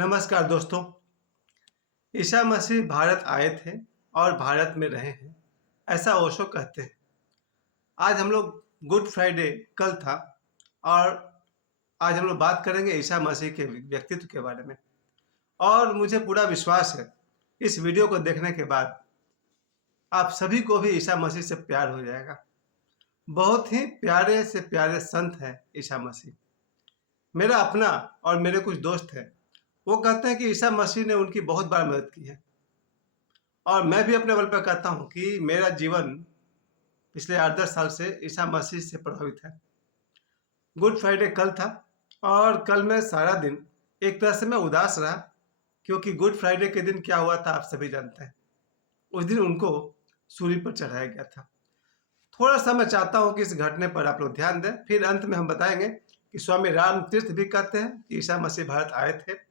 नमस्कार दोस्तों। ईसा मसीह भारत आए थे और भारत में रहे हैं, ऐसा ओशो कहते हैं। आज हम लोग गुड फ्राइडे कल था और आज हम लोग बात करेंगे ईसा मसीह के व्यक्तित्व के बारे में। और मुझे पूरा विश्वास है इस वीडियो को देखने के बाद आप सभी को भी ईसा मसीह से प्यार हो जाएगा। बहुत ही प्यारे से प्यारे संत हैं ईसा मसीह। मेरा अपना और मेरे कुछ दोस्त हैं, वो कहते हैं कि ईसा मसीह ने उनकी बहुत बार मदद की है। और मैं भी अपने बल पर कहता हूँ कि मेरा जीवन पिछले 8-10 साल से ईसा मसीह से प्रभावित है। गुड फ्राइडे कल था और कल मैं सारा दिन एक तरह से मैं उदास रहा, क्योंकि गुड फ्राइडे के दिन क्या हुआ था आप सभी जानते हैं। उस दिन उनको सूली पर चढ़ाया गया था। थोड़ा सा मैं चाहता हूँ कि इस घटने पर आप लोग ध्यान दें, फिर अंत में हम बताएंगे कि स्वामी रामतीर्थ भी कहते हैं कि ईसा मसीह भारत आए थे।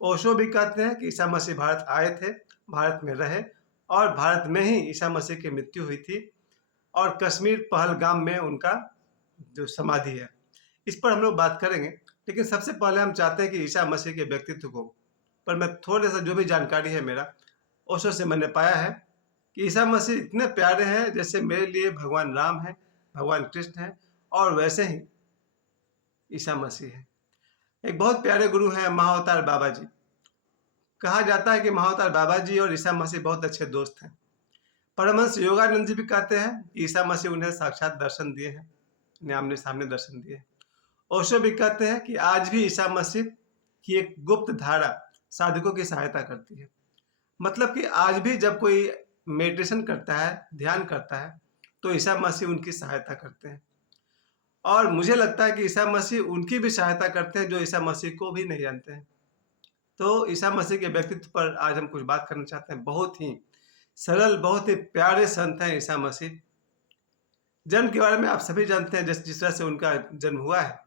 ओशो भी कहते हैं कि ईसा मसीह भारत आए थे, भारत में रहे और भारत में ही ईसा मसीह की मृत्यु हुई थी और कश्मीर पहलगाम में उनका जो समाधि है, इस पर हम लोग बात करेंगे। लेकिन सबसे पहले हम चाहते हैं कि ईसा मसीह के व्यक्तित्व को पर मैं थोड़ा सा जो भी जानकारी है मेरा ओशो से मैंने पाया है कि ईसा मसीह इतने प्यारे हैं जैसे मेरे लिए भगवान राम है, भगवान कृष्ण है और वैसे ही ईसा मसीह है। एक बहुत प्यारे गुरु हैं महाअवतार बाबा जी। कहा जाता है कि महाअवतार बाबा जी और ईसा मसीह बहुत अच्छे दोस्त हैं। परमहंस योगानंद जी भी कहते हैं कि ईसा मसीह उन्हें साक्षात दर्शन दिए हैं, आमने सामने दर्शन दिए हैं। ओशो भी कहते हैं कि आज भी ईसा मसीह की एक गुप्त धारा साधकों की सहायता करती है। मतलब कि आज भी जब कोई मेडिटेशन करता है, ध्यान करता है, तो ईसा मसीह उनकी सहायता करते हैं। और मुझे लगता है कि ईसा मसीह उनकी भी सहायता करते हैं जो ईसा मसीह को भी नहीं जानते हैं। तो ईसा मसीह के व्यक्तित्व पर आज हम कुछ बात करना चाहते हैं। बहुत ही सरल, बहुत ही प्यारे संत हैं ईसा मसीह। जन्म के बारे में आप सभी जानते हैं जिस तरह से उनका जन्म हुआ है।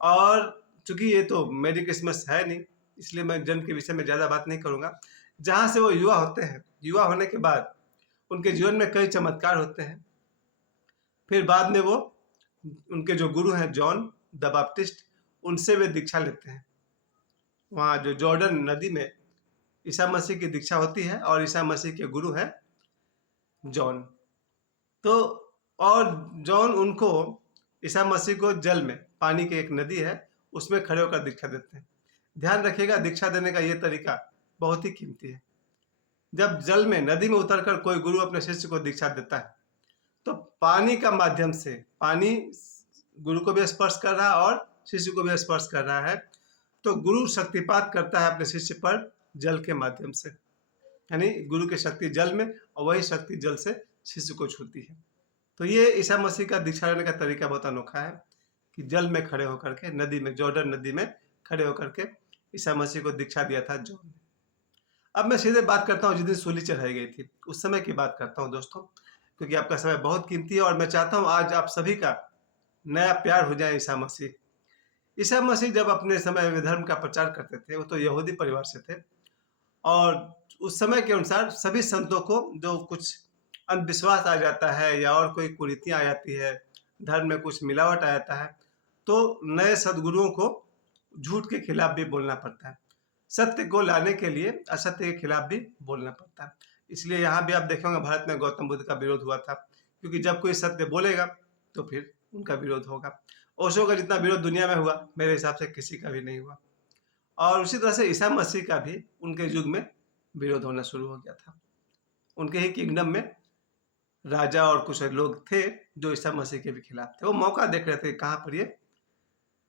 और चूंकि ये तो मेरी क्रिसमस है नहीं, इसलिए मैं जन्म के विषय में ज़्यादा बात नहीं करूँगा। जहाँ से वो युवा होते हैं, युवा होने के बाद उनके जीवन में कई चमत्कार होते हैं। फिर बाद में वो उनके जो गुरु हैं जॉन द बैप्टिस्ट, उनसे वे दीक्षा लेते हैं। वहाँ जो जॉर्डन नदी में ईसा मसीह की दीक्षा होती है और ईसा मसीह के गुरु हैं जॉन। तो और जॉन उनको ईसा मसीह को जल में, पानी की एक नदी है उसमें खड़े होकर दीक्षा देते हैं। ध्यान रखिएगा, दीक्षा देने का ये तरीका बहुत ही कीमती है। जब जल में, नदी में उतरकर कोई गुरु अपने शिष्य को दीक्षा देता है तो पानी का माध्यम से, पानी गुरु को भी स्पर्श कर रहा है और शिष्य को भी स्पर्श कर रहा है। तो गुरु शक्तिपात करता है अपने शिष्य पर जल के माध्यम से, यानी गुरु की शक्ति जल में और वही शक्ति जल से शिष्य को छूती है। तो ये ईसा मसीह का दीक्षा लेने का तरीका बहुत अनोखा है कि जल में खड़े होकर के, नदी में, जॉर्डन नदी में खड़े होकर के ईसा मसीह को दीक्षा दिया था जॉन ने। अब मैं सीधे बात करता हूँ जिस दिन सूली चढ़ाई गई थी, उस समय की बात करता हूँ दोस्तों, क्योंकि आपका समय बहुत कीमती है और मैं चाहता हूँ आज आप सभी का नया प्यार हो जाए ईसा मसीह। ईसा मसीह जब अपने समय में धर्म का प्रचार करते थे, वो तो यहूदी परिवार से थे और उस समय के अनुसार सभी संतों को जो कुछ अंधविश्वास आ जाता है या और कोई कुरीतियाँ आ जाती है, धर्म में कुछ मिलावट आ जाता है, तो नए सदगुरुओं को झूठ के खिलाफ भी बोलना पड़ता है। सत्य को लाने के लिए असत्य के खिलाफ भी बोलना पड़ता है। इसलिए यहाँ भी आप देखेंगे भारत में गौतम बुद्ध का विरोध हुआ था, क्योंकि जब कोई सत्य बोलेगा तो फिर उनका विरोध होगा। ओशो का जितना विरोध दुनिया में हुआ, मेरे हिसाब से किसी का भी नहीं हुआ। और उसी तरह से ईसा मसीह का भी उनके युग में विरोध होना शुरू हो गया था। उनके ही किंगडम में राजा और कुछ लोग थे जो ईसा मसीह के भी खिलाफ थे। वो मौका देख रहे थे कहाँ पर ये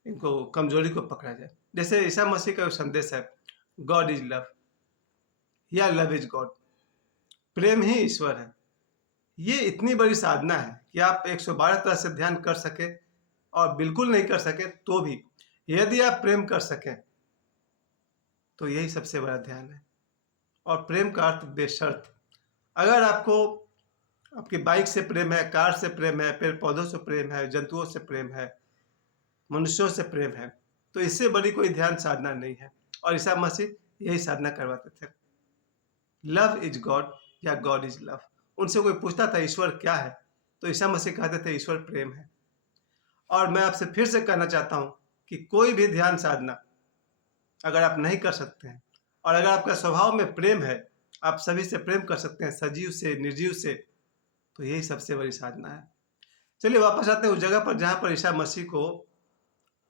इनको कमजोरी को पकड़ा जाए। जैसे ईसा मसीह का संदेश है, गॉड इज लव या लव इज गॉड, प्रेम ही ईश्वर है। ये इतनी बड़ी साधना है कि आप 112 तरह से ध्यान कर सके और बिल्कुल नहीं कर सके तो भी यदि आप प्रेम कर सकें तो यही सबसे बड़ा ध्यान है। और प्रेम का अर्थ बेशर्त। अगर आपको आपकी बाइक से प्रेम है, कार से प्रेम है, पेड़ पौधों से प्रेम है, जंतुओं से प्रेम है, मनुष्यों से प्रेम है, तो इससे बड़ी कोई ध्यान साधना नहीं है। और ईसा मसीह यही साधना करवाते थे। लव इज गॉड या गॉड इज लव। उनसे कोई पूछता था ईश्वर क्या है, तो ईसा मसीह कहते थे ईश्वर प्रेम है। और मैं आपसे फिर से कहना चाहता हूं कि कोई भी ध्यान साधना अगर आप नहीं कर सकते हैं और अगर आपका स्वभाव में प्रेम है, आप सभी से प्रेम कर सकते हैं, सजीव से निर्जीव से, तो यही सबसे बड़ी साधना है। चलिए वापस आते हैं उस जगह पर जहाँ पर ईसा मसीह को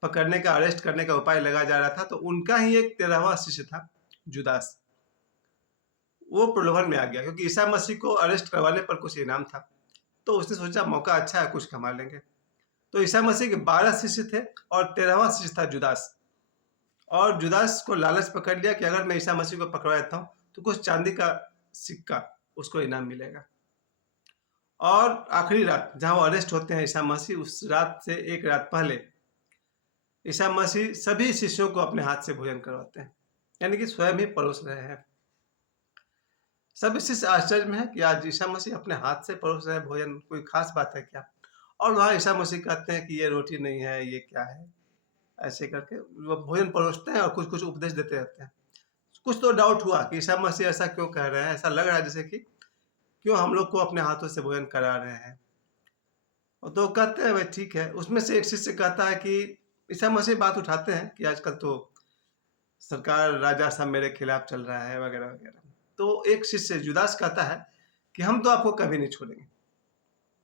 पकड़ने का, अरेस्ट करने का उपाय लगाया जा रहा था। तो उनका ही एक 13वां शिष्य था, जुदास। वो प्रलोभन में आ गया क्योंकि ईसा मसीह को अरेस्ट करवाने पर कुछ इनाम था। तो उसने सोचा मौका अच्छा है, कुछ कमा लेंगे। तो ईसा मसीह के 12 शिष्य थे और 13वां शिष्य था जुदास। और जुदास को लालच पकड़ लिया कि अगर मैं ईसा मसीह को पकड़वा देता हूँ तो कुछ चांदी का सिक्का उसको इनाम मिलेगा। और आखिरी रात जहाँ वो अरेस्ट होते हैं ईसा मसीह, उस रात से एक रात पहले ईसा मसीह सभी शिष्यों को अपने हाथ से भोजन करवाते हैं, यानी कि स्वयं ही परोस रहे हैं। सभी शिष्य आश्चर्य में है कि आज ईसा मसीह अपने हाथ से परोस रहे हैं भोजन, कोई खास बात है क्या? और वहाँ ईसा मसीह कहते हैं कि ये रोटी नहीं है, ये क्या है? ऐसे करके वो भोजन परोसते हैं और कुछ कुछ उपदेश देते रहते हैं। कुछ तो डाउट हुआ कि ईसा मसीह ऐसा क्यों कह रहे हैं, ऐसा लग रहा है जैसे कि क्यों हम लोग को अपने हाथों से भोजन करा रहे हैं। और तो कहते हैं भाई ठीक है। उसमें से एक शिष्य कहता है कि ईसा मसीह बात उठाते हैं कि आजकल तो सरकार राजा सब मेरे खिलाफ चल रहा है वगैरह वगैरह। तो एक शिष्य जुदास कहता है कि हम तो आपको कभी नहीं छोड़ेंगे,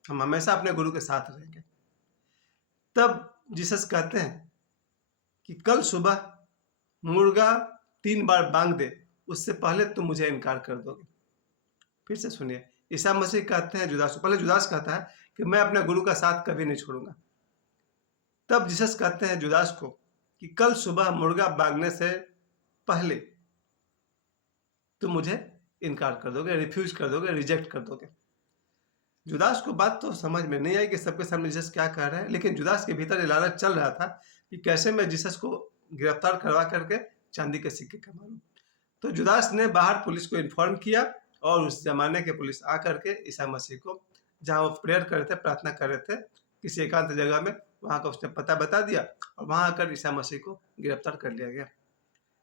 हम हमेशा अपने गुरु के साथ रहेंगे। तब जीसस कहते हैं कि कल सुबह मुर्गा 3 बार बांग दे, उससे पहले तुम मुझे इनकार कर दोगे। फिर से सुनिए, ईसा मसीह कहते हैं जुदास को, पहले जुदास कहता है कि मैं अपने गुरु का साथ कभी नहीं छोड़ूंगा। तब जीसस कहते हैं जुदास को कि कल सुबह मुर्गा बांगने से पहले तुम मुझे इनकार कर दोगे, रिफ्यूज कर दोगे, रिजेक्ट कर दोगे। जुदास को बात तो समझ में नहीं आई कि सबके सामने जीसस क्या कह रहे हैं, लेकिन जुदास के भीतर ये लालच चल रहा था कि कैसे मैं जीसस को गिरफ्तार करवा करके चांदी के सिक्के कमा लूं। तो जुदास ने बाहर पुलिस को इन्फॉर्म किया और उस जमाने के पुलिस आकर के ईसा मसीह को, जहाँ वो प्रेयर कर रहे थे, प्रार्थना कर रहे थे किसी एकांत जगह में, वहाँ का उसने पता बता दिया और वहाँ आकर ईसा मसीह को गिरफ्तार कर लिया गया।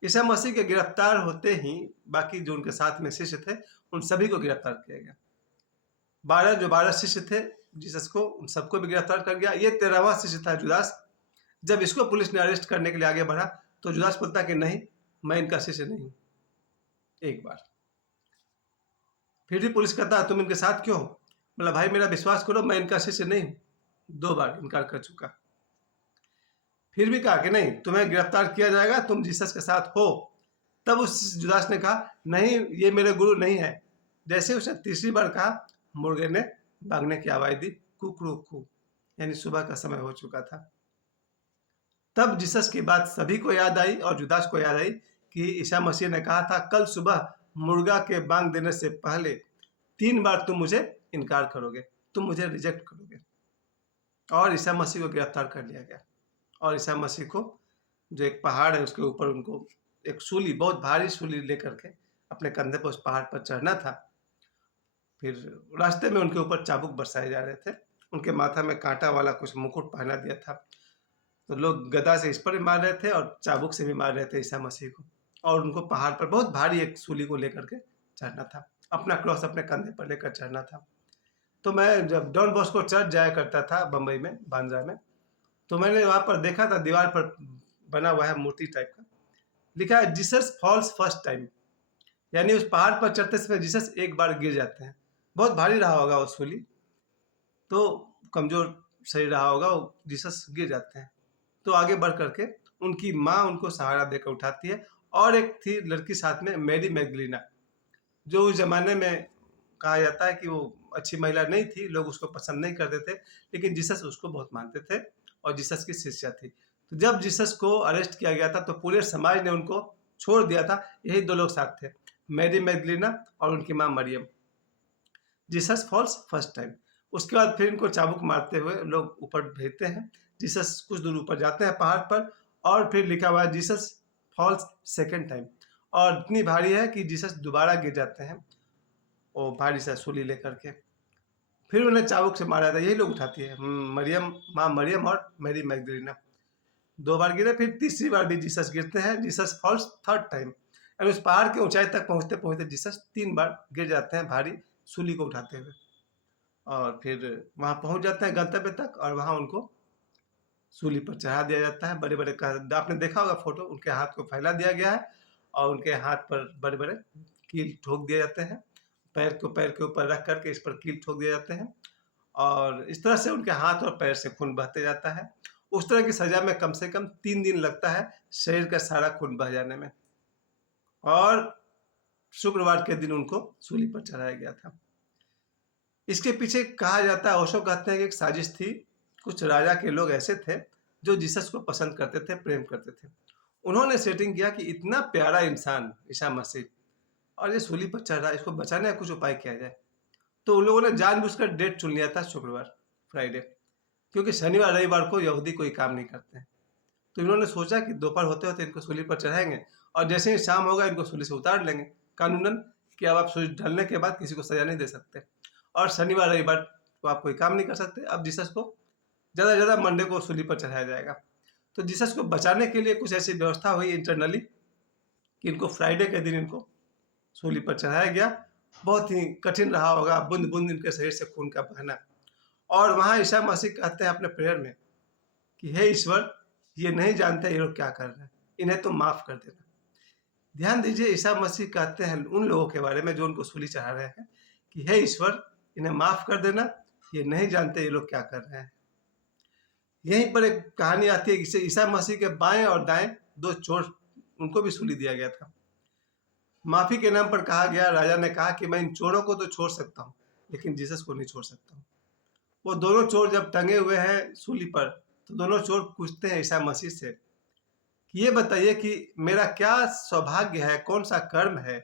ईसा मसीह के गिरफ्तार होते ही बाकी जो उनके साथ में शिष्य थे उन सभी को गिरफ्तार किया गया। 12 शिष्य थे जीसस को, उन सबको भी गिरफ्तार कर गया। ये 13वां शिष्य था जुदास। जब इसको पुलिस ने अरेस्ट करने के लिए आगे बढ़ा तो जुदास बोलता कि नहीं, मैं इनका शिष्य नहीं हूँ। एक बार फिर भी पुलिस कहता तुम इनके साथ क्यों हो? मतलब भाई मेरा विश्वास करो, मैं इनका शिष्य नहीं हूँ। 2 बार इनकार कर चुका। फिर भी कहा कि नहीं, तुम्हें गिरफ्तार किया जाएगा, तुम जीसस के साथ हो। तब उस जुदास ने कहा नहीं, ये मेरे गुरु नहीं है। जैसे उसने तीसरी बार कहा, मुर्गे ने भागने की आवाज दी, कुकरू कू, यानी सुबह का समय हो चुका था। तब जीसस की बात सभी को याद आई और जुदास को याद आई कि ईसा मसीह ने कहा था कल सुबह मुर्गा के बांग देने से पहले 3 बार तुम मुझे इनकार करोगे, तुम मुझे रिजेक्ट करोगे। और ईसा मसीह को गिरफ्तार कर लिया गया और ईसा मसीह को जो एक पहाड़ है उसके ऊपर उनको एक सूली, बहुत भारी सूली लेकर के अपने कंधे पर उस पहाड़ पर चढ़ना था। फिर रास्ते में उनके ऊपर चाबुक बरसाए जा रहे थे, उनके माथा में कांटा वाला कुछ मुकुट पहना दिया था। तो लोग गदा से इस पर भी मार रहे थे और चाबुक से भी मार रहे थे ईसा मसीह को। और उनको पहाड़ पर बहुत भारी एक सूली को लेकर के चढ़ना था, अपना क्रॉस अपने कंधे पर लेकर चढ़ना था। तो मैं जब डॉन बॉस्को चर्च जाया करता था बम्बई में, बांद्रा में, तो मैंने वहाँ पर देखा था दीवार पर बना हुआ है मूर्ति टाइप का, लिखा है जीसस फॉल्स फर्स्ट टाइम, यानी उस पहाड़ पर चढ़ते समय जीसस एक बार गिर जाते हैं। बहुत भारी रहा होगा वो सूली, तो कमजोर शरीर रहा होगा, वो जीसस गिर जाते हैं। तो आगे बढ़ करके उनकी माँ उनको सहारा देकर उठाती है। और एक थी लड़की साथ में, मैरी मैगदलीना, जो उस जमाने में कहा जाता है कि वो अच्छी महिला नहीं थी, लोग उसको पसंद नहीं करते थे, लेकिन जीसस उसको बहुत मानते थे और जीसस की शिष्या थी। तो जब जीसस को अरेस्ट किया गया था तो पूरे समाज ने उनको छोड़ दिया था। यही 2 लोग साथ थे, मैरी मैगदलीना और उनकी माँ मरियम। Jesus falls first time. उसके बाद फिर इनको चाबुक मारते हुए लोग ऊपर भेजते हैं। जीसस कुछ दूर ऊपर जाते हैं पहाड़ पर और फिर लिखा हुआ है जीसस फॉल्स सेकेंड टाइम। और इतनी भारी है कि जीसस दोबारा गिर जाते हैं वो भारी सा सूली लेकर के। फिर उन्हें चाबुक से मारा था, यही लोग उठाती है, मरियम, माँ मरियम और मैरी मैगदलीना। 2 बार गिरे, फिर तीसरी बार भी जीसस गिरते हैं, जीसस फॉल्स थर्ड टाइम। और उस पहाड़ के ऊंचाई तक पहुंचते पहुंचते जीसस 3 बार गिर जाते हैं भारी सूली को उठाते हुए। और फिर वहां पहुंच जाते हैं गंतव्य तक और वहां उनको सूली पर चढ़ा दिया जाता है। बड़े बड़े आपने देखा होगा फोटो, उनके हाथ को फैला दिया गया है और उनके हाथ पर बड़े बड़े कील ठोक दिए जाते हैं। पैर के ऊपर रख करके इस पर कील ठोक दिए जाते हैं और इस तरह से उनके हाथ और पैर से खून बहते जाता है। उस तरह की सजा में कम से कम 3 दिन लगता है शरीर का सारा खून बह जाने में। और शुक्रवार के दिन उनको सूली पर चढ़ाया गया था। इसके पीछे कहा जाता है, ओशो कहते हैं कि एक साजिश थी। कुछ राजा के लोग ऐसे थे जो जीसस को पसंद करते थे, प्रेम करते थे। उन्होंने सेटिंग किया कि इतना प्यारा इंसान ईसा मसीह और ये सूली पर चढ़ रहा है, इसको बचाने का कुछ उपाय किया जाए। तो उन लोगों ने जानबूझकर डेट चुन लिया था शुक्रवार, फ्राइडे, क्योंकि शनिवार रविवार को यहूदी कोई काम नहीं करते हैं। तो इन्होंने सोचा कि दोपहर होते होते इनको सूली पर चढ़ाएंगे और जैसे ही शाम होगा इनको सूली से उतार लेंगे, कानूनन कि अब आप सूरज ढलने के बाद किसी को सजा नहीं दे सकते और शनिवार रविवार को आप कोई काम नहीं कर सकते। अब जीसस को ज़्यादा से ज़्यादा मंडे को सूली पर चढ़ाया जाएगा। तो जीसस को बचाने के लिए कुछ ऐसी व्यवस्था हुई इंटरनली कि इनको फ्राइडे के दिन इनको सूली पर चढ़ाया गया। बहुत ही कठिन रहा होगा, बूंद बूंद इनके शरीर से खून का बहना। और वहाँ ईसा मसीह कहते हैं अपने प्रेयर में कि हे ईश्वर, ये नहीं जानते ये लोग क्या कर रहे हैं, इन्हें तो माफ कर देना। ध्यान दीजिए, ईसा मसीह कहते हैं उन लोगों के बारे में जो उनको सूली चढ़ा रहे हैं कि हे ईश्वर, इन्हें माफ कर देना, ये नहीं जानते ये लोग क्या कर रहे हैं। यहीं पर एक कहानी आती है कि ईसा मसीह के बाएं और दाएं 2 चोर, उनको भी सूली दिया गया था। माफी के नाम पर कहा गया, राजा ने कहा कि मैं इन चोरों को तो छोड़ सकता हूँ लेकिन जीसस को नहीं छोड़ सकता हूँ। वो दोनों चोर जब टंगे हुए हैं सूली पर तो दोनों चोर पूछते हैं ईसा मसीह से कि ये बताइए कि मेरा क्या सौभाग्य है, कौन सा कर्म है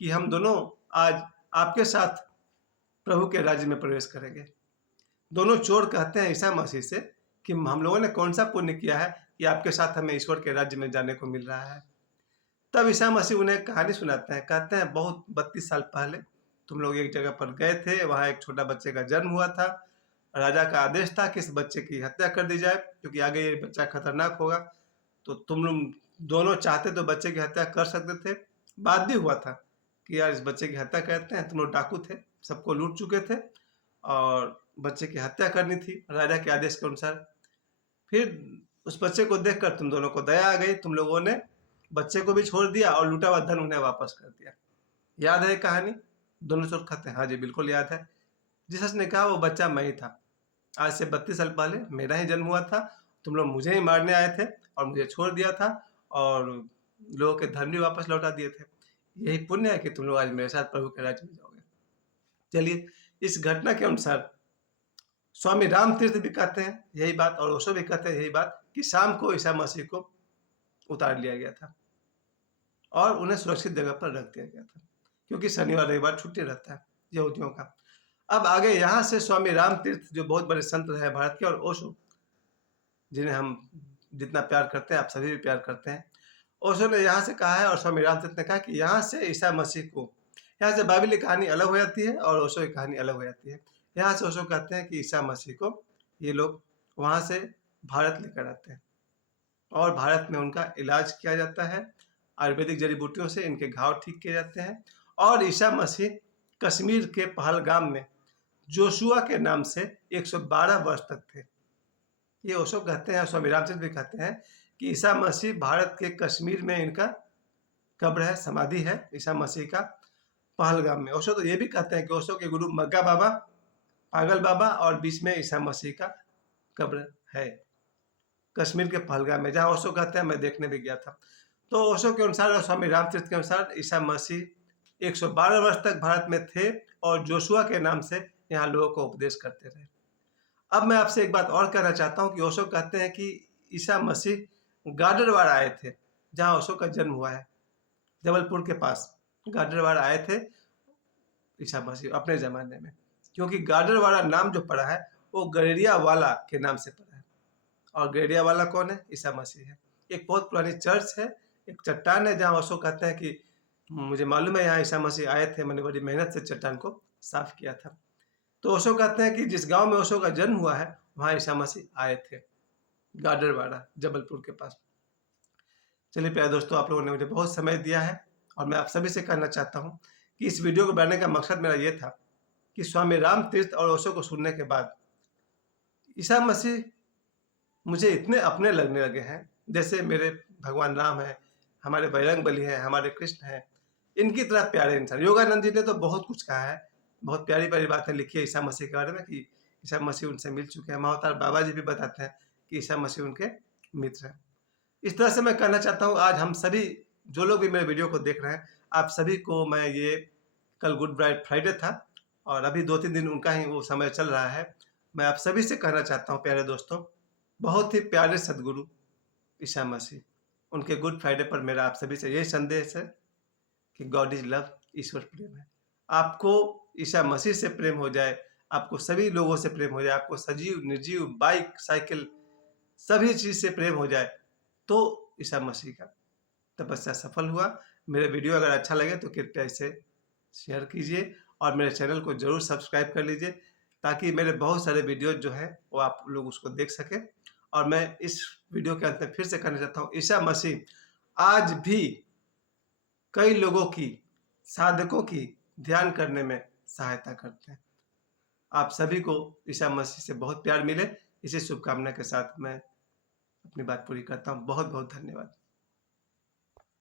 कि हम दोनों आज आपके साथ प्रभु के राज्य में प्रवेश करेंगे। दोनों चोर कहते हैं ईसा मसीह से कि हम लोगों ने कौन सा पुण्य किया है कि आपके साथ हमें ईश्वर के राज्य में जाने को मिल रहा है। तब ईसा मसीह उन्हें कहानी सुनाते हैं, कहते हैं बहुत 32 साल पहले तुम लोग एक जगह पर गए थे, वहाँ एक छोटा बच्चे का जन्म हुआ था। राजा का आदेश था कि इस बच्चे की हत्या कर दी जाए क्योंकि आगे ये बच्चा खतरनाक होगा। तो तुम लोग दोनों चाहते तो बच्चे की हत्या कर सकते थे। बात भी हुआ था कि यार इस बच्चे की हत्या करते हैं, तुम लोग डाकू थे, सबको लूट चुके थे और बच्चे की हत्या करनी थी राजा के आदेश के अनुसार। फिर उस बच्चे को देखकर तुम दोनों को दया आ गई, तुम लोगों ने बच्चे को भी छोड़ दिया और लूटा हुआ धन उन्हें वापस कर दिया। याद है कहानी? दोनों चोर कहते हैं हाँ जी बिल्कुल याद है। जीसस ने कहा वो बच्चा मैं ही था, आज से 32 साल पहले मेरा ही जन्म हुआ था, तुम लोग मुझे ही मारने आए थे और मुझे छोड़ दिया था और लोगों के धन भी वापस लौटा दिए थे। यही पुण्य है कि तुम लोग आज मेरे साथ प्रभु के राज्य में जाओगे। चलिए, इस घटना के अनुसार स्वामी राम तीर्थ भी कहते हैं यही बात और ओशो भी कहते हैं यही बात कि शाम को ईसा मसीह को उतार लिया गया था और उन्हें सुरक्षित जगह पर रख दिया गया था क्योंकि शनिवार रविवार छुट्टी रहता है यहूदियों का। अब आगे यहाँ से स्वामी राम तीर्थ जो बहुत बड़े संत रहे भारत के, और ओशो जिन्हें हम जितना प्यार करते हैं आप सभी भी प्यार करते हैं, ओशो ने यहाँ से कहा है और स्वामी राम तीर्थ ने कहा कि यहाँ से ईसा मसीह को, यहाँ से बाइबल की कहानी अलग हो जाती है और ओशो की कहानी अलग हो जाती है। यहाँ से ओशो कहते हैं कि ईसा मसीह को ये लोग वहाँ से भारत लेकर आते हैं और भारत में उनका इलाज किया जाता है, आयुर्वेदिक जड़ी बूटियों से इनके घाव ठीक किए जाते हैं और ईसा मसीह कश्मीर के पहलगाम में जोशुआ के नाम से 112 वर्ष तक थे। ये ओशो कहते हैं, स्वामी रामचंद्र भी कहते हैं कि ईसा मसीह भारत के कश्मीर में इनका कब्र है, समाधि है ईसा मसीह का पहलगाम में। ओशो तो ये भी कहते हैं कि ओशो के गुरु मग्गा बाबा, पागल बाबा और बीच में ईसा मसीह का कब्र है कश्मीर के पहलगाम में, जहाँ ओशो कहते हैं मैं देखने भी गया था। तो ओशो के अनुसार और स्वामी रामतीर्थ के अनुसार ईसा मसीह 112 वर्ष तक भारत में थे और जोशुआ के नाम से यहाँ लोगों को उपदेश करते रहे। अब मैं आपसे एक बात और कहना चाहता हूँ कि ओशो कहते हैं कि ईसा मसीह गाडरवाड़ा आए थे, जहाँ ओशो का जन्म हुआ है, जबलपुर के पास गाडरवाड़ा आए थे ईसा मसीह अपने ज़माने में, क्योंकि गाडरवाड़ा नाम जो पड़ा है वो गडेरिया वाला के नाम से पड़ा है और गडेरिया वाला कौन है? ईसा मसीह है। एक बहुत पुरानी चर्च है, एक चट्टान है जहाँ ओशो कहते हैं कि मुझे मालूम है यहाँ ईसा मसीह आए थे, मैंने बड़ी मेहनत से चट्टान को साफ किया था। तो ओशो कहते हैं कि जिस गांव में ओशो का जन्म हुआ है वहाँ ईसा मसीह आए थे, गाडरवाड़ा जबलपुर के पास। चलिए प्यारे दोस्तों, आप लोगों ने मुझे बहुत समय दिया है और मैं आप सभी से कहना चाहता हूँ कि इस वीडियो को बनाने का मकसद मेरा ये था कि स्वामी राम तीर्थ और ओशो को सुनने के बाद ईसा मसीह मुझे इतने अपने लगने लगे हैं, जैसे मेरे भगवान राम हैं, हमारे बजरंगबली हैं, हमारे कृष्ण हैं, इनकी तरह प्यारे इंसान। योगानंद जी ने तो बहुत कुछ कहा है, बहुत प्यारी-प्यारी बातें लिखी है ईसा मसीह के बारे में कि ईसा मसीह उनसे मिल चुके हैं। महाअवतार बाबा जी भी बताते हैं कि ईसा मसीह उनके मित्र हैं। इस तरह से मैं कहना चाहता हूँ, आज हम सभी जो लोग भी मेरे वीडियो को देख रहे हैं, आप सभी को मैं ये कल गुड फ्राइडे था और अभी 2-3 दिन उनका ही वो समय चल रहा है। मैं आप सभी से कहना चाहता हूँ प्यारे दोस्तों, बहुत ही प्यारे सद्गुरु ईसा मसीह, उनके गुड फ्राइडे पर मेरा आप सभी से यही संदेश है कि गॉड इज़ लव, ईश्वर प्रेम है। आपको ईसा मसीह से प्रेम हो जाए, आपको सभी लोगों से प्रेम हो जाए, आपको सजीव, निर्जीव, बाइक, साइकिल सभी चीज़ से प्रेम हो जाए, तो ईसा मसीह का तपस्या सफल हुआ। मेरे वीडियो अगर अच्छा लगे तो कृपया इसे शेयर कीजिए और मेरे चैनल को ज़रूर सब्सक्राइब कर लीजिए, ताकि मेरे बहुत सारे वीडियोज़ जो हैं वो आप लोग उसको देख सकें। और मैं इस वीडियो के अंत में फिर से कहना चाहता हूँ, ईसा मसीह आज भी कई लोगों की, साधकों की ध्यान करने में सहायता करते हैं। आप सभी को ईसा मसीह से बहुत प्यार मिले, इसी शुभकामना के साथ मैं अपनी बात पूरी करता हूँ। बहुत-बहुत धन्यवाद।